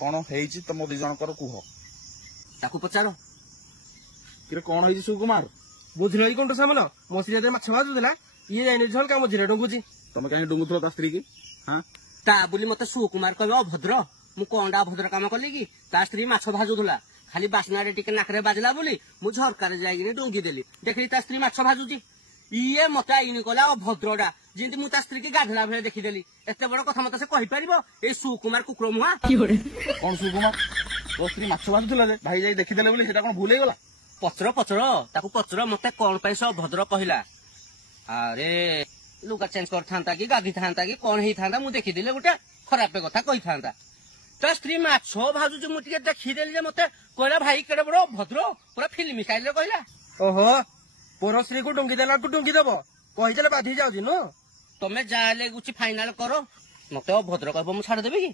कौन है तुम दी जनकर कुह ताकू पचार कि कौन है सुकुमार बुझिल कि कंट्रोल सामल मछली माछ भाजुला ये जानी झलका मझे डुंगुची तुम कहीं डुंगुल ता स्त्री की हाँ ता बोली मत सुकुमार कह अभद्र मु कौन अभद्र काम कली कि ता स्त्री माछ भाजुला खाली बासना टिके नाकरे बाजला बोली मु झरकार जाइए डुंगी देली देखी ता स्त्री माछ भाजुची ये मत आईनी कला अभद्रटा जेंति मु ता स्त्री की गाधला भले देखीदेली एत बड़ कथा मत से कहि परिबो ए सुकुमार कुकुर मुहा कौन सुकुमार तो स्त्री माछ भाजुला भाई जाई देखीदेले बोली सेटा कौन भूल गला पचर पचर ताकू पचर मते कौन पाई से अभद्र कहला अरे लुगा चेंज कर थांता कि गाधी थांता कि कौन ही थांता मु देखीदेले गोटे खराब कथा कहि थांता ता स्त्री माछ भाजुची मु टिके देखीदेली जे मते कहला भाई केडे बड़ अभद्र पूरा फिल्म स्टाइल कहला ओहो पोर स्त्री को डुंगी देला डुंगी दब कही बाधी जाऊँ नो तमें जाले गुची फाइनाल करो मत अभद्र कह छाड़ देवी कि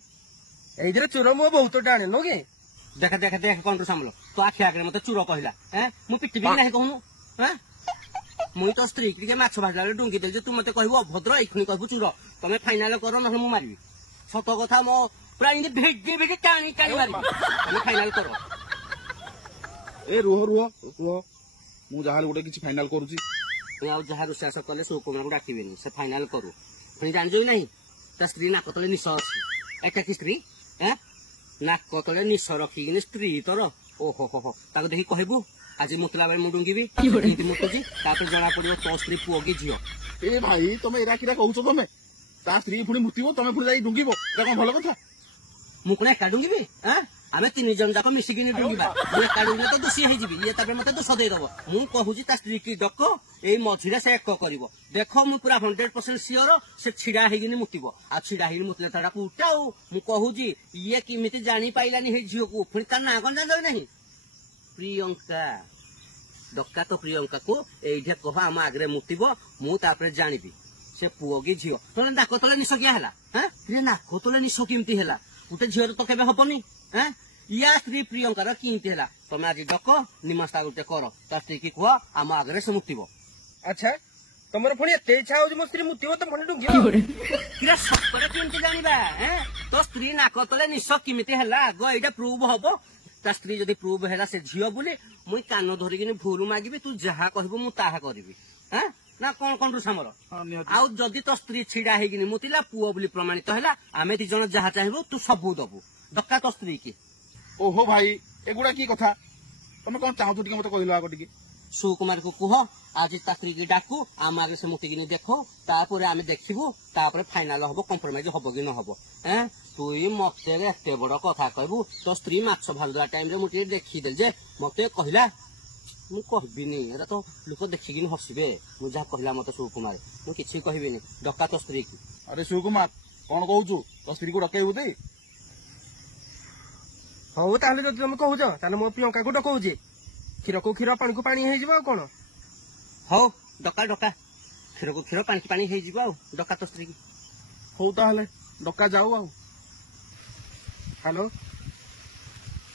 ये चोर मु बहुत टाणे नो कि देख देख देख कौन सामल तो आखि आगे मत चूर कहला मु पिटिबी ना कहूनु मुई तो स्त्री के माछ भाजला डुंगी देली तू मत कहबो अभद्र एखुनी कहबो चूर तमें फाइनाल करो ना मु मारिबी सत कथा मो पूरा इन भेजे भेजे टाणी टाणी मारिबी तमें फाइनाल करो ए रुह रुह रुह मु जहाल गोटे किछि फाइनाल करूची जहाँ रोषास कले सुकुमार को डाकबेनि से फाइनाल करू पुणी जान ना ता स्त्री नाक तले निश अच्छी एटा कि स्त्री नाक तले निश रखिकी स्त्री तोर ओहो हो ताको देखी कहबू आज मुतला बेले मुडुंगी मुतुची जना पड़ो तो स्त्री पुओ कि झील ए भाई तुम एरा किरा कहूछ तुम ता स्त्री पुणी मुतिबो तुम पुणी जाई डुंगीबो एटा कोन भलो कथा मु कोन एका डुंगीबी आमे तीन जन जाक मिसिकिनी डुंगीबा मु एका डुंगीले तो दोषी होई जिबी ये तापर मते दोष दे दबो मु कहूची ता स्त्री की डक एई मझिरा से एक करिवो देखो मु पूरा 100% सियोर से छिडा हेगिनी मुतिबो आ छिडा हेगिनी मुतले ताडा पुटाऊ मु कहूची ये किमिति जानी पाइलानी हे झियो को पुणी ता ना कोन जान नहीं प्रियंका डक्का तो प्रियंका को एइठे कह हम आगरे मुतिबो मु तापर जानिबी से पुओ की झियो तोले नाक तले निश किया हला रे नाक तले निश किमति हला गुटे झियो तो केबे हबनी या स्त्री प्रियंकार किमति हला तमे आज डक निमस्ता गुटे कर ता स्त्री की कह हम आगरे से मुतिबो अच्छा तुमर पुणी एते इच्छा हो मो स्त्री मुतिबो तो पुणी डुंगी किरा सत्तरे किमति जानिबा तो स्त्री नाक तले निश किमति हला गो एटा प्रूव हबो ता स्त्री जदी प्रूव हैला से झियो बोली मुई कान धरिकिनी भूल मागिबी तू जहा कहबो मु ताहा करबी ना कौन कौन सामर आउ जदि तो स्त्री छिड़ा हेगिनी मुतिला पुओ बोली प्रमाणित हैला आमे दी जन जहा चाहबो तू सबू दबु डक्का तो स्त्री की ओहो भाई एगुड़ा की कथा तुम कौन चाहू टिके मते कहलो आगो टिके सुकुमार को कह आज ता स्त्री की डाकू आम आगे से मुतिकिनी देखो तापर आमे देखिबु तापर फाइनाल हबो कंप्रोमाइज हबो कि न हबो तुई मते एते बड़ कथा कहबू तो स्त्री माछ भालुला टाइम रे मुटी देखि देल जे मते कहला मु कहबिनी एरा तो लोक देखिकिनी हसिबे मु जा कहला मते सुकुमार मु किछि कहबिनी डक्का तो स्त्री की अरे सुकुमार कौन कहूछु तो स्त्री को डकेबू दे हौ ताले जदि तुम कहूछ ताले मो प्रियंका को डकौजे क्षीर को क्षीर पानी को पानी हे जिवो कोन हौ डक्का डक्का क्षीर को क्षीर पानी पानी हे जिवो डक्का तो स्त्री की हौ ताले डक्का जाऊ आ हेलो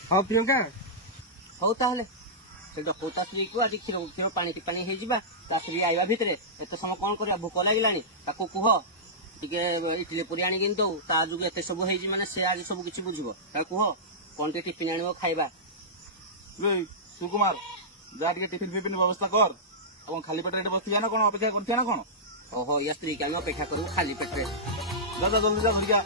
हाँ प्रियंका हौ ताले से डकौता स्त्री को आज क्षीर क्षीर पानी पानी हे जिबा ता स्त्री आइबा भितरे एते समय कोन करिया भूख लागिलानी ताको कुह टिके इडली पूरी आनी किन दो ता जुग एते सब हे जी माने से आज सब किछि बुझिबो ता कुह कोन टे टिफिन आनिबो खाइबा रे सुकुमार जा टिके टिफिन फिफिन व्यवस्था कर कोन खाली पेट रे बसिया ना कोन अपेक्षा करथिया ना कोन ओहो या स्त्री के अपेक्षा करू खाली पेट रे जा जा जल्दी जा भरिया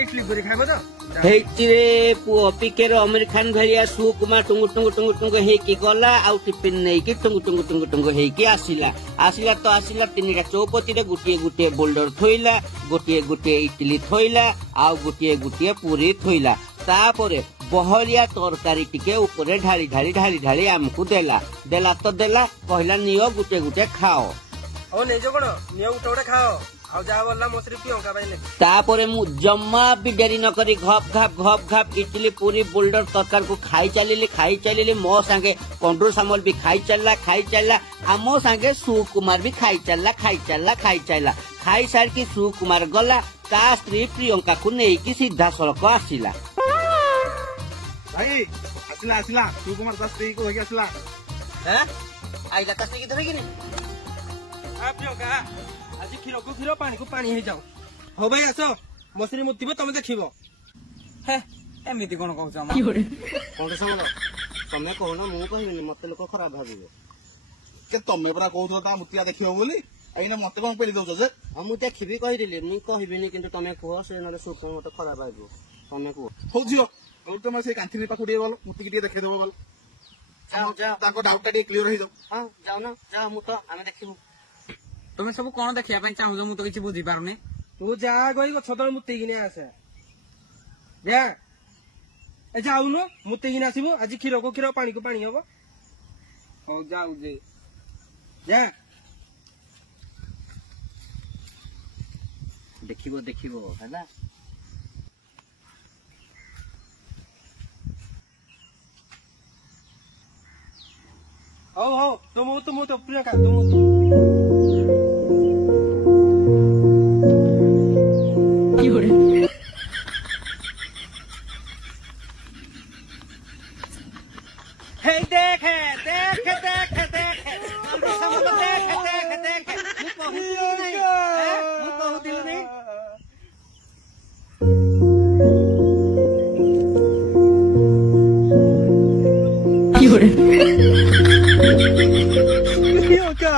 इडली पूरी खाइबो तो हेतिरे पुओ पिकेर अमीर खान भरिया सुकुमार टुंगु टुंगु टुंगु टुंगु हेकी गला आउ टिफिन नै कि टुंगु टुंगु टुंगु टुंगु हेकी आसिला तो आसिला तीनटा चौपती रे गुटिए गुटिए बोल्डर थोइला गुटिए गुटिए इडली थोइला आउ गुटिए गुटिए पूरी थोइला तापरे बहलिया तरकारी टिके ऊपर ढाली ढाली ढाली ढाली आमको देला तो देला कहला नियो गुटे गुटे खाओ ओ नै जो कोन नियो गुटे गुटे खाओ आउ जा बोलला मोसरी प्रियंका बाइले तापरे मु जम्मा भी देरी न करी घप घप इडली पूरी बोल्डर तरकार को खाई चलिली मो संगे कंट्रोल सामल भी खाई चलला आमो संगे सुकुमार भी खाई चलला खाई सार की सुकुमार गला ता स्त्री प्रियंका को नहीं कि सीधा सड़क आसिला भाई आसिला सुकुमार ता स्त्री को होगी आसिला आइला ता स्त्री की धरगी नि आ प्रियंका आज क्षीर को क्षीर पानी को पानी हे जाओ हो भाई आसो मसरी मुतिबो तमे देखिबो हे ଏମିତି କଣ କହୁଛ ମ? କଣ ସାଙ୍ଗ ତମେ କହୁନ ମୁଁ କହିବିନି ମତେ ଲୋକ ଖରାପ ଭାବିବେ। କେ ତମେ ପରା କହୁଥିଲ ତା ମୁତିଆ ଦେଖିବ ବୋଲି ଏଇନା ମତେ କଣ ପେଲି ଦଉଛ ଯେ? ଆଉ ମୁଁ ଦେଖିବି କହିଦେଲି ମୁଁ କହିବିନି କିନ୍ତୁ ତମେ କୁହ ସେ ନହେଲେ ସୁଖ ମତେ ଖରାପ ଭାବିବ। ତମେ କୁହ। ହଉ ଝିଅ ହଉ ତମେ ସେଇ କାନ୍ଥିନି ପାଖକୁ ଟିକେ ଗଲ ମୁତିକି ଟିକେ ଦେଖେଇଦବ ଗଲ ଯାଅ ଯାଅ ତାଙ୍କ ଡାଉଟ୍ ଟା ଟିକେ କ୍ଲିୟର ହେଇଯାଉ। ହଁ ଯାଉନ ଯାଅ ମୁଁ ତ ଆମେ ଦେଖିବୁ। ତମେ ସବୁ କଣ ଦେଖିବା ପାଇଁ ଚାହୁଁଛ ମୁଁ ତ କିଛି ବୁଝିପାରୁନି। ତୁ ଯାହା କହି ଗଛ ତଳେ ମୁତେଇକିନି ଆସେ ଯା ଏ ଯାଉନୁ ମୁତେଇକିନି ଆସିବୁ ଆଜି କ୍ଷୀରକୁ କ୍ଷୀର ପାଣିକୁ ପାଣି ହବ ହଉ ଯାଉଛି। ଯା ଦେଖିବ ଦେଖିବ ହେଲା। ହଉ ହଉ ତୁ ପ୍ରିୟଙ୍କା ତୁ ହେଇ ଦେଖେ ଦେଖେ ଦେଖେ ଦେଖେ ଜଲ୍ଦି ସମସ୍ତେ ଦେଖେ ଦେଖେ ଦେଖେ ମୁଁ କହୁଥିଲି ନାଇଁ ମୁଁ କହୁଥିଲି ନାଇଁ প্রিয়ঙ্কা